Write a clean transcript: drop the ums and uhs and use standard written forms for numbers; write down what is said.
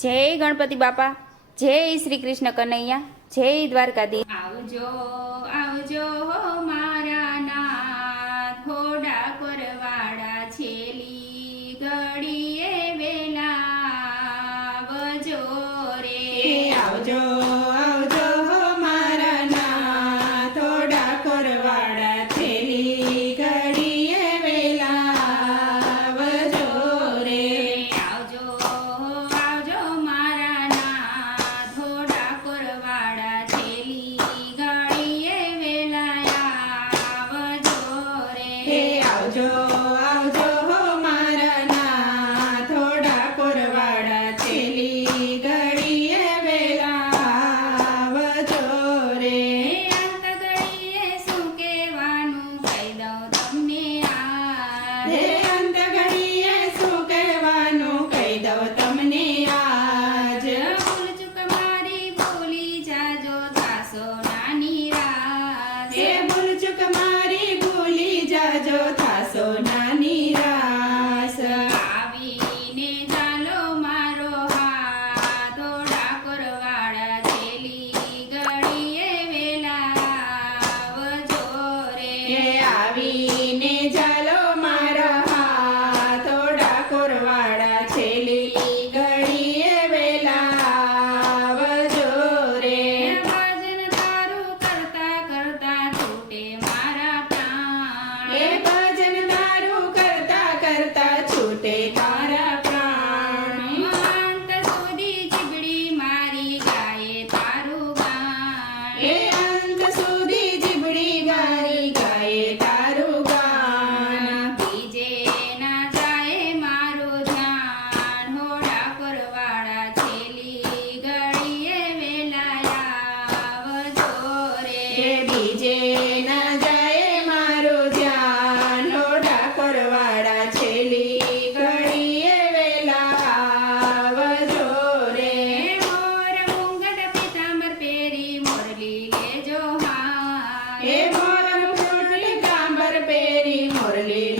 જય ગણપતિ બાપા, જય શ્રી કૃષ્ણ કનૈયા, જય દ્વારકાધીશ। આવજો આવજો મારા નાથ, ઘોડા પરવાળા છેલી ઘડીએ વેલા આવજો રે। આવજો આવજો મારા નાથ, ઘોડા પરવાળા છેલી ઘડીએ વેલા આવજો રે। આવજો આવજો મારા નાથ, ઘોડા પરવાળા છેલી ઘડીએ વેલા આવજો રે। આવજો આવજો મારા નાથ, ઘોડા પરવાળા છેલી ઘડીએ વેલા આવજો રે। અંત ઘડીએ શું કહેવાનું કહી દઉં તમને આજ। હે અંત ઘડીએ શું કહેવાનું કહી દઉં તમને આજ। ભૂલ ચૂક મારી ભૂલી જાજો, થાશો ના નિરાશ। હે ભૂલ ચૂક મારી ભૂલી જાજો, થાશો ના નિરાશ। આવીને ચાલો મારો હાથ, ઘોડા પરવાળા છેલી ઘડીએ વેલા આવજો હે રે। આવીને ચાલો મારા હાથ, ઘોડા પરવાળા છેલી ઘડીએ વેલા આવજો રે। ભજન તારું કરતા કરતા છૂટે મારા પ્રાણ। હે ભજન તારું કરતા કરતા છૂટે તારા પ્રાણ। અંત સુધી જીભડી મારી ગાયે તારું ગાન। હે અંત સુધી જીભડી ગાય ગાય તારું ગાન। બીજે ના જાય મારું ધ્યાન, ઘોડા પરવાળા છેલી ઘડીએ વેલા આવજો હે રે। બીજે ના જાય મારું ધ્યાન, ઘોડા પરવાળા છેલી ઘડીએ વેલા આવજો રે। મોર મુંગટ પીતાંબર પહેરી મોરલી લેજો હાથ। હે મોર મુકુટ ગાંબર પહેરી મોરલી